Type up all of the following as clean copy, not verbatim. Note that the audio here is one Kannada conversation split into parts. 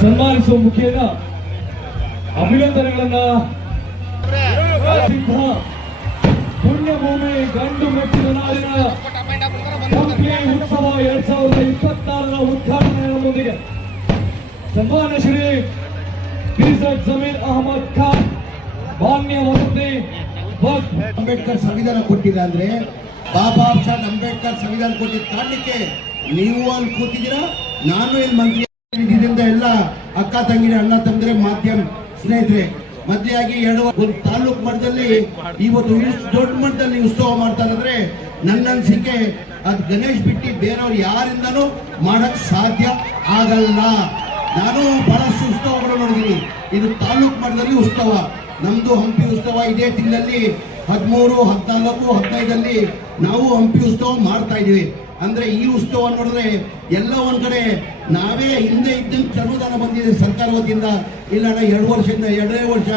ಸನ್ಮಾನಿಸುವ ಮುಖೇನ ಅಭಿನಂದನೆಗಳನ್ನ ಪುಣ್ಯಭೂಮಿ ಗಂಡು ಮೆಟ್ಟಿನ ನಾಡಿನ ಕಂಪ್ಲಿ ಉತ್ಸವ 2024ರ ಉದ್ಘಾಟನೆಯೊಂದಿಗೆ ಸನ್ಮಾನ್ಯ ಶ್ರೀ ಪಿಸಡ್ ಜಮೀರ್ ಅಹಮದ್ ಖಾನ್ ಮಾನ್ಯ ವಸತಿ ಅಂಬೇಡ್ಕರ್ ಸಂವಿಧಾನ ಕೊಟ್ಟಿಲ್ಲ ಅಂದ್ರೆ ಬಾಬಾ ಸಾಹೇಬ್ ಅಂಬೇಡ್ಕರ್ ಸಂವಿಧಾನ ಕೊಟ್ಟಿದ್ದ ಕಾರಣಕ್ಕೆ ನೀವು ಅಲ್ಲಿ ಕೂತಿದ್ದೀರಾ, ನಾನು ಇಲ್ಲಿ ಮಂತ್ರಿ ಇದರಿಂದ ಎಲ್ಲ ಅಕ್ಕ ತಂಗಿರ ಅಣ್ಣ ತಮ್ಮಂದ್ರೆ ಮಾಧ್ಯಮ ಸ್ನೇಹಿತರೆ ಮಧ್ಯೆಯಾಗಿ ಒಂದು ತಾಲೂಕು ಮಟ್ಟದಲ್ಲಿ ಇವತ್ತು ಇಷ್ಟು ದೊಡ್ಡ ಮಟ್ಟದಲ್ಲಿ ಉತ್ಸವ ಮಾಡ್ತಾರಂದ್ರೆ ನನ್ನ ಅನಿಸಿಕೆ ಅದು ಗಣೇಶ್ ಬಿಟ್ಟು ಬೇರೆಯವ್ರು ಯಾರಿಂದನೂ ಮಾಡಕ್ ಸಾಧ್ಯ ಆಗಲ್ಲ. ನಾನು ಬಹಳಷ್ಟು ಉತ್ಸವಗಳು ನೋಡಿದೀನಿ. ಇದು ತಾಲೂಕು ಮಟ್ಟದಲ್ಲಿ ಉತ್ಸವ, ನಮ್ದು ಹಂಪಿ ಉತ್ಸವ ಇದೇ ತಿಂಗಳಲ್ಲಿ 13, 14, 15 ನಾವು ಹಂಪಿ ಉತ್ಸವ ಮಾಡ್ತಾ ಇದೀವಿ. ಅಂದ್ರೆ ಈ ಉತ್ಸವ ನೋಡಿದ್ರೆ ಎಲ್ಲ ಒಂದ್ ಕಡೆ ನಾವೇ ಹಿಂದೆ ಇದ್ದಂತ ಅನುದಾನ ಬಂದಿದೆ ಸರ್ಕಾರ ವತಿಯಿಂದ, ಇಲ್ಲ 2 ವರ್ಷದಿಂದ 2.5 ವರ್ಷ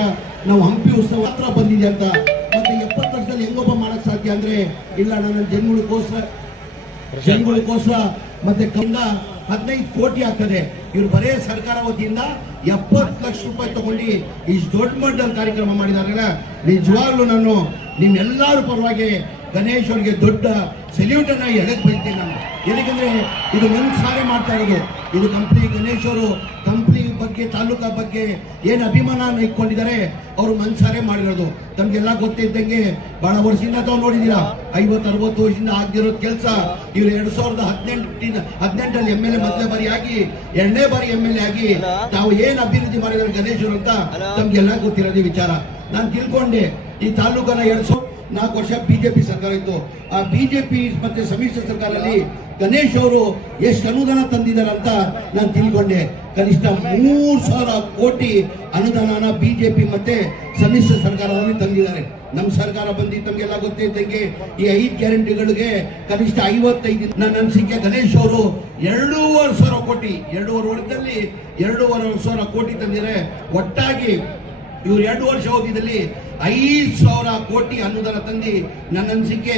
ನಾವು ಹಂಪಿ ಉತ್ಸವ ಹತ್ರ ಬಂದಿದೆ ಅಂತ. ಮತ್ತೆ 70 ವರ್ಷದಲ್ಲಿ ಹೆಂಗೊಬ್ಬ ಮಾಡಕ್ ಸಾಧ್ಯ ಅಂದ್ರೆ ಇಲ್ಲ ನನ್ನ ಜನಗಳಿಗೋಸ್ಕರ ಮತ್ತೆ ಕಂದ 15 ಕೋಟಿ ಆಗ್ತದೆ. ಇವ್ರು ಬರೇ ಸರ್ಕಾರ ವತಿಯಿಂದ 70 ಲಕ್ಷ ರೂಪಾಯಿ ತಗೊಂಡು ಇಷ್ಟು ದೊಡ್ಡ ಮಟ್ಟದಲ್ಲಿ ಕಾರ್ಯಕ್ರಮ ಮಾಡಿದಾರಲ್ಲ, ನಿಜವಾಗ್ಲೂ ನಾನು ನಿಮ್ಮೆಲ್ಲರ ಪರವಾಗಿ ಗಣೇಶ್ ಅವರಿಗೆ ದೊಡ್ಡ ಸೆಲ್ಯೂಟ್ ಅನ್ನ ಎಳಕ್ ಬಯಸ್ತೇನೆ ನಾನು. ಏನಕ್ಕೆ ಇದು ಮನ್ಸಾರೆ ಮಾಡ್ತಾ ಇರೋದು. ಇದು ಕಂಪ್ನಿ ಗಣೇಶ್ ಅವರು ಕಂಪ್ನಿ ಬಗ್ಗೆ ತಾಲೂಕಾ ಬಗ್ಗೆ ಏನ್ ಅಭಿಮಾನ ಇಟ್ಕೊಂಡಿದ್ದಾರೆ ಅವರು ಮನ್ಸಾರೆ ಮಾಡಿರೋದು. ತಮ್ಗೆಲ್ಲ ಗೊತ್ತಿದ್ದಂಗೆ ಬಹಳ ವರ್ಷದಿಂದ ತಾವು ನೋಡಿದೀರಾ, 50-60 ವರ್ಷದಿಂದ ಆಗದಿರೋದು ಕೆಲಸ ಇವ್ರು 2018 MLA ಮೊದಲನೇ ಬಾರಿ ಆಗಿ 2ನೇ ಬಾರಿ MLA ಆಗಿ ತಾವು ಏನ್ ಅಭಿವೃದ್ಧಿ ಮಾಡಿದಾರೆ ಗಣೇಶ್ ಅವರು ಅಂತ ತಮ್ಗೆಲ್ಲ ಗೊತ್ತಿರೋದು ವಿಚಾರ. ನಾನು ತಿಳ್ಕೊಂಡೆ ಈ ತಾಲೂಕನ್ನ 4 ವರ್ಷ ಬಿಜೆಪಿ ಸರ್ಕಾರ ಇತ್ತು. ಆ ಬಿಜೆಪಿ ಮತ್ತೆ ಸಮ್ಮಿಶ್ರ ಸರ್ಕಾರದಲ್ಲಿ ಗಣೇಶ್ ಅವರು ಎಷ್ಟು ಅನುದಾನ ತಂದಿದ್ದಾರೆ ಅಂತ ನಾನು ತಿಳ್ಕೊಂಡೆ. ಕನಿಷ್ಠ 3,000 ಕೋಟಿ ಅನುದಾನ ಬಿಜೆಪಿ ಮತ್ತೆ ಸಮ್ಮಿಶ್ರ ಸರ್ಕಾರದಲ್ಲಿ ತಂದಿದ್ದಾರೆ. ನಮ್ಮ ಸರ್ಕಾರ ಬಂದು ತಮಗೆಲ್ಲ ಗೊತ್ತಿದ್ದಂಗೆ ಈ 5 ಗ್ಯಾರಂಟಿಗಳಿಗೆ ಕನಿಷ್ಠ 55 ನನ್ನ ಅನಿಸಿಕೆ ಗಣೇಶ್ ಅವರು 2,500 ಕೋಟಿ 2.5 ವರ್ಷದಲ್ಲಿ 2,500 ಕೋಟಿ ತಂದಿದ್ದಾರೆ. ಒಟ್ಟಾಗಿ ಇವ್ರು 2 ವರ್ಷ ಅವಧಿಯಲ್ಲಿ 5,000 ಕೋಟಿ ಅನುದಾನ ತಂದು ನನ್ನ ಅನಿಸಿಕೆ